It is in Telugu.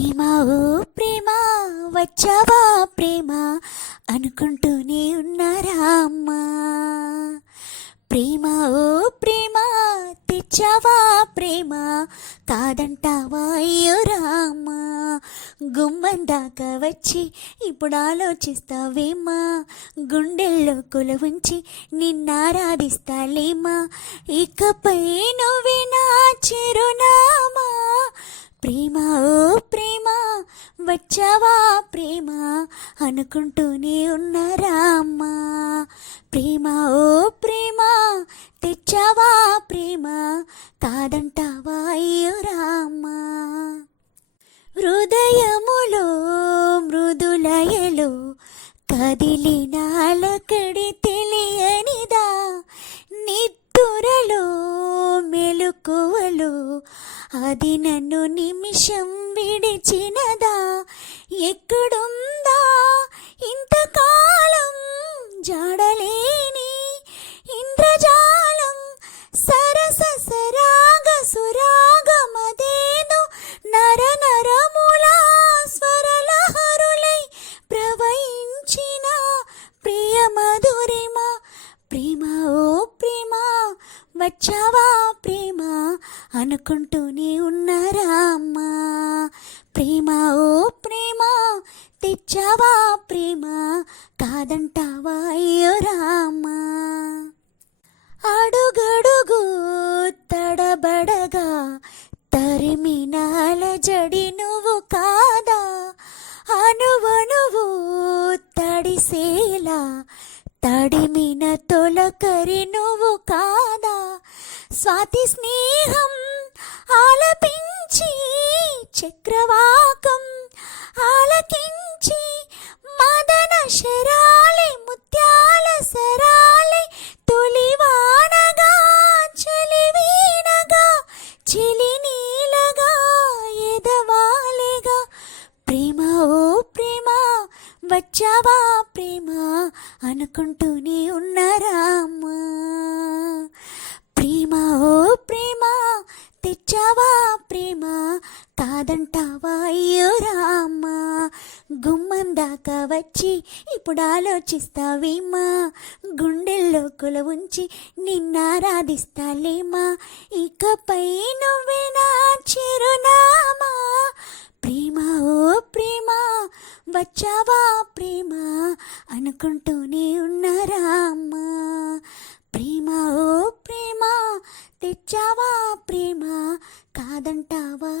ప్రేమ ఓ ప్రేమ వచ్చావా ప్రేమ అనుకుంటూనే ఉన్నారా అమ్మా? ప్రేమ ఓ ప్రేమ తెచ్చావా ప్రేమ? కాదంటావా అయ్యో రామా? గుమ్మం దాకా వచ్చి ఇప్పుడు ఆలోచిస్తావేమా? గుండెల్లో కొలవుంచి ఉంచి నిన్నారాధిస్తాలేమా ఇకపై నువ్వే నా చిరునామా. ప్రేమా ప్రేమ వచ్చావా ప్రేమ? అనుకుంటూనే ఉన్నారా అమ్మా? ప్రేమ ఓ ప్రేమ తెచ్చావా ప్రేమ? కాదంటావా అయ్యో రామ్మా హృదయములో మృదులయలో కదిలినాల అది నన్ను నిమిషం విడిచినదా? ఎక్కడుందా? ఇంతకాలం జాడలేని ఇంద్రజాలం సరస సరాగ సురాగమదేదో నర నరముల స్వరలహరులై ప్రవహించిన ప్రియ మధురిమ ప్రేమ ఓ ప్రేమ వచ్చావా ప్రేమ? అనుకుంటూనే ఉన్నారా అమ్మా? ప్రేమ ఓ ప్రేమ తెచ్చావా ప్రేమ? కాదంటావా అయ్యో రామా? అడుగడుగు తడబడగా తరిమినాల జడి నువ్వు కాదా? అనువనువు తడిసేలా తడిమిన తొలకరి నువ్వు కాదా? స్వాతి స్నేహం ఆలపించి చక్రవాకం ఆలకించి మదన శరాలి ముత్యాల శరాలి తొలివానగా చలివీనగా చెలి నీలగా ఎదవాలిగా. ప్రేమ ఓ ప్రేమ వచ్చావా ప్రేమ అనుకుంటూనే ఉన్నారా అమ్మా? కాదంటావా అయ్యో రామ్మ గుమ్మం దాకా వచ్చి ఇప్పుడు ఆలోచిస్తావేమా? గుండెల్లో కుల ఉంచి నిన్నారాధిస్తాలేమా ఇకపై నువ్వే నా చిరునామా? ప్రేమ ఓ ప్రేమ వచ్చావా ప్రేమ? అనుకుంటూనే ఉన్నారా అమ్మా ప్రేమ ఓ ప్రేమ తెచ్చావా ప్రేమ? కాదంటావా